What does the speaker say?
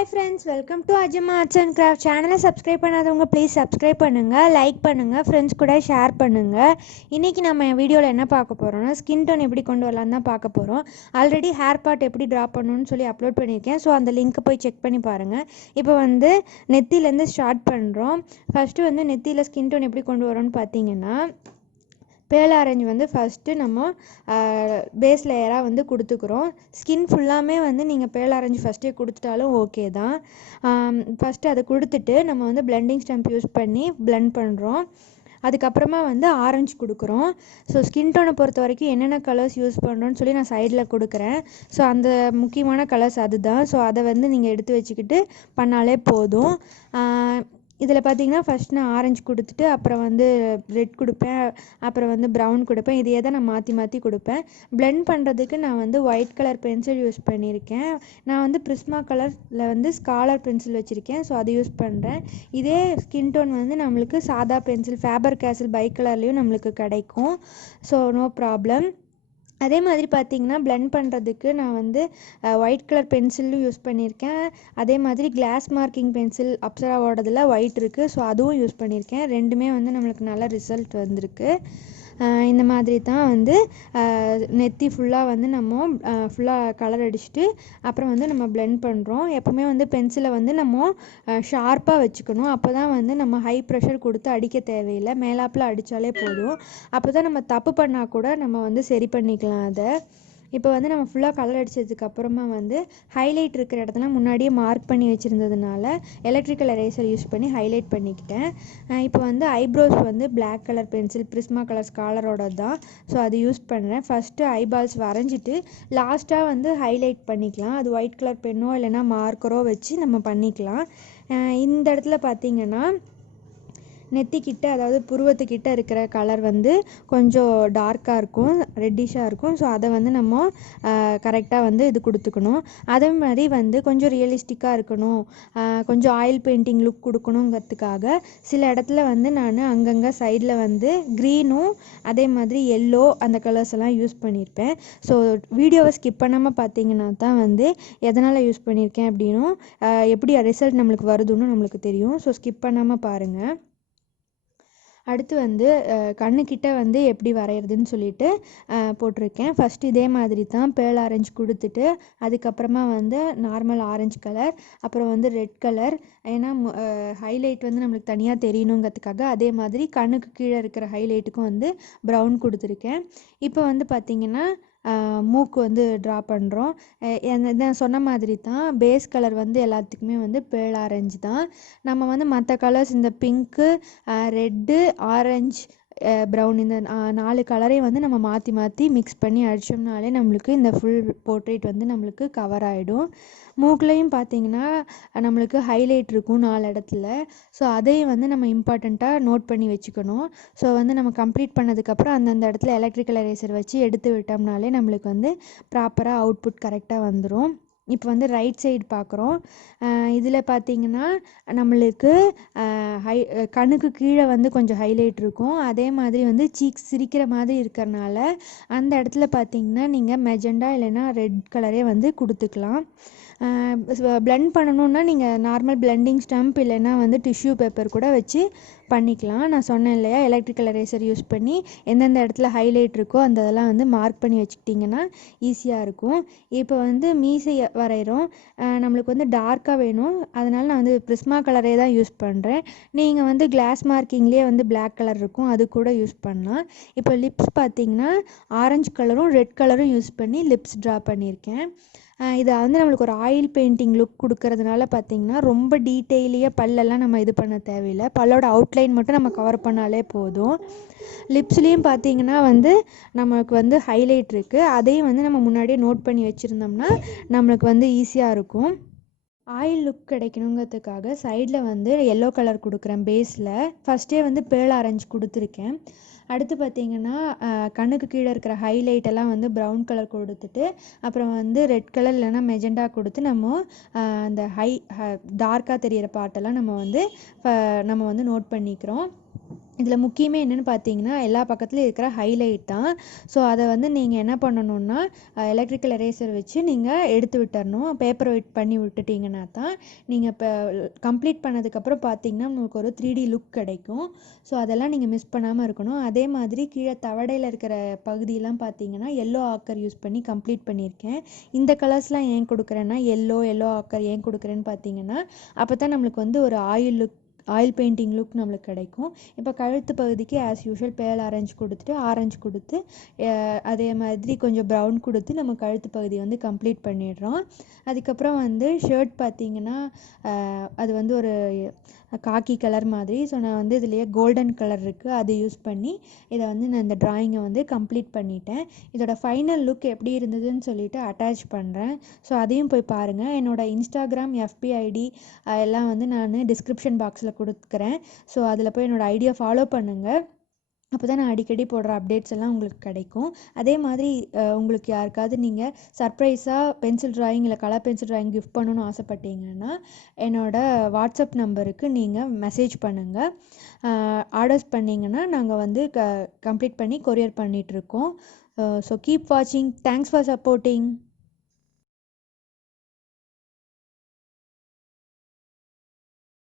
Hi friends, welcome to arjamaartsandcrafts channel. Subscribe பண்ணாதவங்க please subscribe பண்ணுங்க, like பண்ணுங்க, friends கூட ஷேர் பண்ணுங்க. இன்னைக்கு நம்ம வீடியோல என்ன பார்க்க போறோம்னா ஸ்கின் டோன் எப்படி கொண்டு வரலாம் தான் பார்க்க போறோம். ஆல்ரெடி ஹேர் பார்ட் எப்படி டிரா பண்ணனும்னு சொல்லி அப்லோட் பண்ணிருக்கேன். சோ அந்த லிங்க் போய் செக் பண்ணி பாருங்க. இப்போ வந்து நெத்தில இருந்து ஸ்டார்ட் பண்றோம். ஃபர்ஸ்ட் வந்து நெத்தில ஸ்கின் டோன் எப்படி கொண்டு வரோம்னு பாத்தீங்கன்னா பேல் ஆரஞ்சு வந்து ஃபஸ்ட்டு நம்ம பேஸ் லேயராக வந்து கொடுத்துக்குறோம். ஸ்கின் ஃபுல்லாமே வந்து நீங்கள் பேல் ஆரஞ்சு ஃபஸ்ட்டே கொடுத்துட்டாலும் ஓகே தான். ஃபஸ்ட்டு அதை கொடுத்துட்டு நம்ம வந்து பிளெண்டிங் ஸ்டம்ப் யூஸ் பண்ணி பிளெண்ட் பண்ணுறோம். அதுக்கப்புறமா வந்து ஆரஞ்சு கொடுக்குறோம். ஸோ ஸ்கின் டோனை பொறுத்த வரைக்கும் என்னென்ன கலர்ஸ் யூஸ் பண்ணுறோன்னு சொல்லி நான் சைடில் கொடுக்குறேன். ஸோ அந்த முக்கியமான கலர்ஸ் அதுதான். ஸோ அதை வந்து நீங்கள் எடுத்து வச்சுக்கிட்டு பண்ணாலே போதும். இதில் பார்த்தீங்கன்னா ஃபஸ்ட் நான் ஆரஞ்சு கொடுத்துட்டு அப்புறம் வந்து ரெட் கொடுப்பேன், அப்புறம் வந்து ப்ரௌன் கொடுப்பேன். இதையே தான் நான் மாற்றி மாற்றி கொடுப்பேன். பிளெண்ட் பண்ணுறதுக்கு நான் வந்து ஒயிட் கலர் பென்சில் யூஸ் பண்ணியிருக்கேன். நான் வந்து பிரிஸ்மா கலரில் வந்து ஸ்காலர் பென்சில் வச்சுருக்கேன். ஸோ அதை யூஸ் பண்ணுறேன். இதே ஸ்கின் டோன் வந்து நம்மளுக்கு சாதா பென்சில் ஃபேபர் கேசல் பை கலர்லேயும் நம்மளுக்கு கிடைக்கும். So no problem. அதே மாதிரி பார்த்தீங்கன்னா பிளெண்ட் பண்ணுறதுக்கு நான் வந்து ஒயிட் கலர் பென்சிலும் யூஸ் பண்ணியிருக்கேன். அதே மாதிரி கிளாஸ் மார்க்கிங் பென்சில் அப்சராவோடதில் ஒயிட் இருக்குது. ஸோ அதுவும் யூஸ் பண்ணியிருக்கேன். ரெண்டுமே வந்து நம்மளுக்கு நல்ல ரிசல்ட் வந்திருக்கு. இந்த மாதிரி தான் வந்து நெத்தி ஃபுல்லாக வந்து நம்ம ஃபுல்லாக கலர் அடிச்சுட்டு அப்புறம் வந்து நம்ம பிளெண்ட் பண்ணுறோம். எப்போவுமே வந்து பென்சிலை வந்து நம்ம ஷார்ப்பாக வச்சுக்கணும். அப்போ தான் வந்து நம்ம ஹை ப்ரெஷர் கொடுத்து அடிக்க தேவையில்லை, மேலாப்பில் அடித்தாலே போதும். அப்போ தான் நம்ம தப்பு பண்ணால் கூட நம்ம வந்து சரி பண்ணிக்கலாம் அதை. இப்போ வந்து நம்ம ஃபுல்லாக கலர் அடித்ததுக்கு அப்புறமா வந்து ஹைலைட் இருக்கிற இடத்துல முன்னாடியே மார்க் பண்ணி வச்சுருந்ததுனால எலக்ட்ரிக்கல் எரேசர் யூஸ் பண்ணி ஹைலைட் பண்ணிக்கிட்டேன். இப்போ வந்து ஐப்ரோஸ் வந்து black colour pencil Prisma colour ஸ்காலரோட தான். ஸோ அது யூஸ் பண்ணுறேன். ஃபஸ்ட்டு ஐபால்ஸ் வரைஞ்சிட்டு லாஸ்ட்டாக வந்து ஹைலைட் பண்ணிக்கலாம். அது ஒயிட் கலர் பென்னோ இல்லைனா மார்க்கரோ வச்சு நம்ம பண்ணிக்கலாம். இந்த இடத்துல பார்த்திங்கன்னா நெத்திக்கிட்ட அதாவது புருவத்துக்கிட்ட இருக்கிற கலர் வந்து கொஞ்சம் டார்க்காக இருக்கும், ரெட்டிஷாக இருக்கும். ஸோ அதை வந்து நம்ம கரெக்டாக வந்து இது கொடுத்துக்கணும். அதே மாதிரி வந்து கொஞ்சம் ரியலிஸ்டிக்காக இருக்கணும், கொஞ்சம் ஆயில் பெயிண்டிங் லுக் கொடுக்கணுங்கிறதுக்காக சில இடத்துல வந்து நான் அங்கங்கே சைடில் வந்து க்ரீனும் அதே மாதிரி எல்லோ அந்த கலர்ஸ் எல்லாம் யூஸ் பண்ணியிருப்பேன். ஸோ வீடியோவை ஸ்கிப் பண்ணாமல் பார்த்தீங்கன்னா தான் வந்து எதனால் யூஸ் பண்ணியிருக்கேன் அப்படின்னும் எப்படி ரிசல்ட் நம்மளுக்கு வருதுன்னு நம்மளுக்கு தெரியும். ஸோ ஸ்கிப் பண்ணாமல் பாருங்கள். அடுத்து வந்து கண்ணுக்கிட்ட வந்து எப்படி வரைகிறதுன்னு சொல்லிட்டு போட்டிருக்கேன். ஃபஸ்ட்டு இதே மாதிரி தான் பேல் ஆரஞ்சு கொடுத்துட்டு அதுக்கப்புறமா வந்து நார்மல் ஆரஞ்சு கலர், அப்புறம் வந்து ரெட் கலர், ஏன்னா ஹைலைட் வந்து நம்மளுக்கு தனியாக தெரியணுங்கிறதுக்காக. அதே மாதிரி கண்ணுக்கு கீழே இருக்கிற ஹைலைட்டுக்கும் வந்து ப்ரௌன் கொடுத்துருக்கேன். இப்போ வந்து பார்த்திங்கன்னா மூக்கு வந்து ட்ரா பண்ணுறோம். நான் சொன்ன மாதிரி தான் பேஸ் கலர் வந்து எல்லாத்துக்குமே வந்து பேல் ஆரஞ்சு தான். நம்ம வந்து மற்ற கலர்ஸ் இந்த பிங்க்கு, ரெட்டு, ஆரஞ்சு, ப்ரௌன் இந்த 4 கலரையும் வந்து நம்ம மாற்றி மாற்றி மிக்ஸ் பண்ணி அடித்தோம்னாலே நம்மளுக்கு இந்த ஃபுல் போர்ட்ரேட் வந்து நம்மளுக்கு கவர் ஆகிடும். மூக்குலையும் பார்த்திங்கன்னா நம்மளுக்கு ஹைலைட் இருக்கும் 4 இடத்துல. ஸோ அதையும் வந்து நம்ம இம்பார்ட்டண்ட்டாக நோட் பண்ணி வச்சுக்கணும். ஸோ வந்து நம்ம கம்ப்ளீட் பண்ணதுக்கப்புறம் அந்தந்த இடத்துல எலக்ட்ரிக்கல் எரேசர் வச்சு எடுத்து விட்டோம்னாலே நம்மளுக்கு வந்து ப்ராப்பராக அவுட்புட் கரெக்டாக வந்துடும். இப்போ வந்து ரைட் சைடு பார்க்குறோம். இதில் பார்த்திங்கன்னா நம்மளுக்கு கண்ணுக்கு கீழே வந்து கொஞ்சம் ஹைலைட் இருக்கும். அதே மாதிரி வந்து சீக்ஸ் சிரிக்கிற மாதிரி இருக்கிறனால அந்த இடத்துல பார்த்திங்கன்னா நீங்கள் மெஜெண்டா இல்லைன்னா ரெட் கலரே வந்து கொடுத்துக்கலாம். பிளெண்ட் பண்ணணுன்னா நீங்கள் நார்மல் பிளெண்டிங் ஸ்டம்ப் இல்லைன்னா வந்து டிஷ்யூ பேப்பர் கூட வச்சு பண்ணிக்கலாம். நான் சொன்னேன் இல்லையா, எலக்ட்ரிக்கல் எரேசர் யூஸ் பண்ணி எந்தெந்த இடத்துல ஹைலைட் இருக்கோ அந்த இதெல்லாம் வந்து மார்க் பண்ணி வச்சுக்கிட்டிங்கன்னா ஈஸியாக இருக்கும். இப்போ வந்து மீசை வரைகிறோம். நம்மளுக்கு வந்து டார்க்காக வேணும், அதனால் நான் வந்து பிரிஸ்மா கலரே தான் யூஸ் பண்ணுறேன். நீங்கள் வந்து கிளாஸ் மார்க்கிங்லேயே வந்து பிளாக் கலர் இருக்கும், அது கூட யூஸ் பண்ணலாம். இப்போ லிப்ஸ் பார்த்திங்கன்னா ஆரஞ்சு கலரும் ரெட் கலரும் யூஸ் பண்ணி லிப்ஸ் ட்ரா பண்ணியிருக்கேன். இதை வந்து நம்மளுக்கு ஒரு ஆயில் பெயிண்டிங் லுக் கொடுக்கறதுனால பார்த்திங்கன்னா ரொம்ப டீட்டெயிலியாக பல்லெல்லாம் நம்ம இது பண்ண தேவையில்லை. பல்லோட அவுட்லைன் மட்டும் நம்ம கவர் பண்ணாலே போதும். லிப்ஸ்லேயும் பார்த்திங்கன்னா வந்து நமக்கு வந்து ஹைலைட் இருக்குது. அதையும் வந்து நம்ம முன்னாடியே நோட் பண்ணி வச்சுருந்தோம்னா நம்மளுக்கு வந்து ஈஸியாக இருக்கும். ஆயில் லுக் கிடைக்கணுங்கிறதுக்காக சைடில் வந்து எல்லோ கலர் கொடுக்குறேன் பேஸில். ஃபஸ்ட்டே வந்து பேல் ஆரஞ்சு கொடுத்துருக்கேன். அடுத்து பார்த்திங்கன்னா கண்ணுக்கு கீழே இருக்கிற ஹைலைட் எல்லாம் வந்து ப்ரௌன் கலர் கொடுத்துட்டு அப்புறம் வந்து ரெட் கலர் இல்லைன்னா மெஜெண்டா கொடுத்து நம்ம அந்த டார்க்காக தெரிகிற பார்ட்டெல்லாம் நம்ம வந்து நோட் பண்ணிக்கிறோம். இதில் முக்கியமே என்னென்னு பார்த்தீங்கன்னா எல்லா பக்கத்துலையும் இருக்கிற ஹைலைட் தான். ஸோ அதை வந்து நீங்கள் என்ன பண்ணணுன்னா எலக்ட்ரிக்கல் எரேசர் வச்சு நீங்கள் எடுத்து விட்டுறணும். பேப்பர் வெயிட் பண்ணி விட்டுட்டிங்கன்னா தான் நீங்கள் இப்போ கம்ப்ளீட் பண்ணதுக்கப்புறம் பார்த்தீங்கன்னா உங்களுக்கு ஒரு 3D லுக் கிடைக்கும். ஸோ அதெல்லாம் நீங்கள் மிஸ் பண்ணாமல் இருக்கணும். அதே மாதிரி கீழே தவடையில் இருக்கிற பகுதியெல்லாம் பார்த்தீங்கன்னா எல்லோ ஆக்கர் யூஸ் பண்ணி கம்ப்ளீட் பண்ணியிருக்கேன். இந்த கலர்ஸ்லாம் ஏன் கொடுக்குறேன்னா எல்லோ ஆக்கர் ஏன் கொடுக்குறேன்னு பார்த்தீங்கன்னா அப்போ தான் நம்மளுக்கு வந்து ஒரு ஆயில் பெயிண்டிங் லுக் நம்மளுக்கு கிடைக்கும். இப்போ கழுத்து பகுதிக்கு ஆஸ் யூஷுவல் பேல் ஆரஞ்சு கொடுத்து அதே மாதிரி கொஞ்சம் ப்ரௌன் கொடுத்து நம்ம கழுத்து பகுதி வந்து கம்ப்ளீட் பண்ணிடுறோம். அதுக்கப்புறம் வந்து ஷர்ட் பார்த்திங்கன்னா அது வந்து ஒரு காக்கி கலர் மாதிரி. ஸோ நான் வந்து இதுலேயே கோல்டன் கலர் இருக்குது, அதை யூஸ் பண்ணி இதை வந்து நான் இந்த ட்ராயிங்கை வந்து கம்ப்ளீட் பண்ணிட்டேன். இதோட ஃபைனல் லுக் எப்படி இருந்ததுன்னு சொல்லிட்டு அட்டாச் பண்ணுறேன். ஸோ அதையும் போய் பாருங்கள். என்னோடய இன்ஸ்டாகிராம் FB ID எல்லாம் வந்து நான் டிஸ்கிரிப்ஷன் பாக்ஸில் கொடுக்குறேன். ஸோ அதில் போய் என்னோடய ஐடியை ஃபாலோ பண்ணுங்கள். அப்போ தான் நான் அடிக்கடி போடுற அப்டேட்ஸ் எல்லாம் உங்களுக்கு கிடைக்கும். அதே மாதிரி உங்களுக்கு யாருக்காவது நீங்கள் சர்ப்ரைஸாக பென்சில் ட்ராயிங் இல்லை கலர் பென்சில் ட்ராயிங் கிஃப்ட் பண்ணணும்னு ஆசைப்பட்டீங்கன்னா என்னோடய வாட்ஸ்அப் நம்பருக்கு நீங்கள் மெசேஜ் பண்ணுங்கள். ஆர்டர்ஸ் பண்ணிங்கன்னா நாங்கள் வந்து கம்ப்ளீட் பண்ணி கொரியர் பண்ணிகிட்ருக்கோம். ஸோ கீப் வாட்சிங். Thanks for supporting.